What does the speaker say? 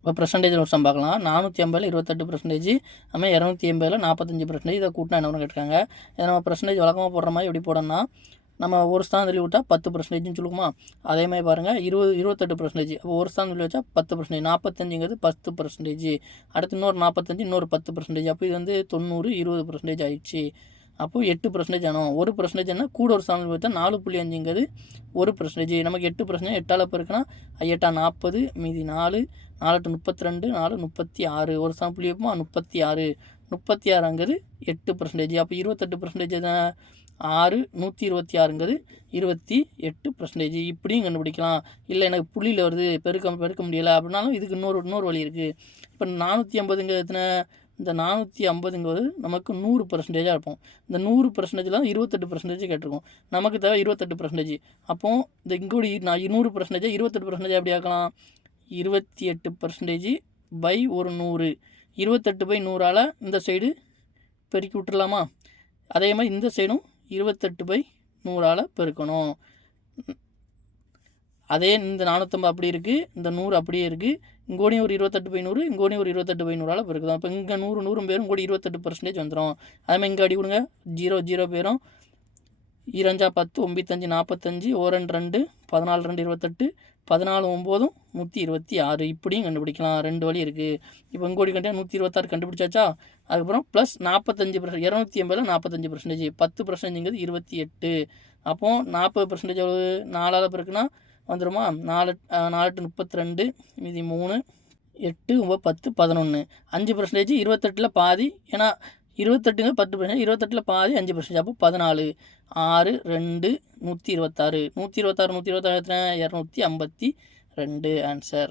இப்போ பெர்சன்டேஜில் ஒரு சம் பார்க்கலாம். 450 28%, அதுமாதிரி 280 45%. இதை கூட்டினா என்ன பண்ண கேட்டிருக்காங்க. இதை நம்ம பெர்சன்டேஜ் வழக்கமாக போடுற மாதிரி எப்படி போடணும்னா, நம்ம ஒரு ஸ்தானம் தள்ளி விட்டால் 10%ன்னு சொல்லுவோமா. அதேமாதிரி பாருங்கள் 28%. அப்போ ஒரு ஸ்தானம் தள்ளி வச்சா 10%. 45ங்கிறது 10%. அடுத்து இன்னொரு 45, இன்னொரு 10%. அப்போ இது வந்து 90 20% ஆயிடுச்சு. அப்போது 8% ஆனோம். 1%ன்னா கூட ஒரு ஸ்தானம் பார்த்தா 4.5ங்கிறது 1%. நமக்கு 8%, 8ஆல் பெருக்குனா 8 40, மீதி 4, 4 32, 4 36. ஒரு ஸ்தானம் புள்ளி வைப்போமா 36. 36ங்கிறது 8%. அப்போ 28% தான் 6, 126ங்கிறது 28%. இப்படியும் கண்டுபிடிக்கலாம். இல்லை எனக்கு புள்ளியில் வருது பெருக்க முடியலை அப்படின்னாலும் இதுக்கு இன்னொரு வழி இருக்குது. இப்போ 450ங்கிறது எத்தனை, இந்த 450ங்கிறது நமக்கு 100%ஆக இருப்போம். இந்த 100%ல் தான் 28% கேட்டிருக்கோம். நமக்கு தேவை 28%. அப்போது இந்த இங்கோடி நான் 100%, 28% எப்படி ஆக்கலாம். 28% பை ஒரு 100. 28/100ஆல் இந்த சைடு பெருக்கி விட்டுடலாமா. அதே மாதிரி இந்த சைடும் 28/100ஆல் பெருக்கணும். அதே இந்த 450 அப்படி இருக்குது, இந்த 100 அப்படியே இருக்குது. இங்கோடையும் ஒரு 28/100, இங்கோடையும் ஒரு 28/100ஆல் பெருக்குதான். இப்போ இங்கே 100 பேரும் இங்கோடி 28% வந்துடும். அதேமாதிரி இங்கே அடி கொடுங்க 0 பேரும் 2 10, 9 5 45, 1 2 14 2 28, 14 9 126. இப்படியும் கண்டுபிடிக்கலாம். 2 வழி இருக்குது. இப்போ இங்கோடி கண்டிப்பாக 126 கண்டுபிடிச்சாச்சா. அதுக்கப்புறம் ப்ளஸ் 45%, 280 45%, 10%ங்கிறது 28. அப்போது 40% எவ்வளவு, 4ஆல் பெருக்குனா வந்துடுமா. 4 4 32, மீதி 3, 8 9 10 11. 5% 28ல் பாதி. ஏன்னா 28ங்க 10%, 28ல் பாதி 5%. அப்போ 14. 6 2 126. 126 126 எத்தனை, 252 ஆன்சர்.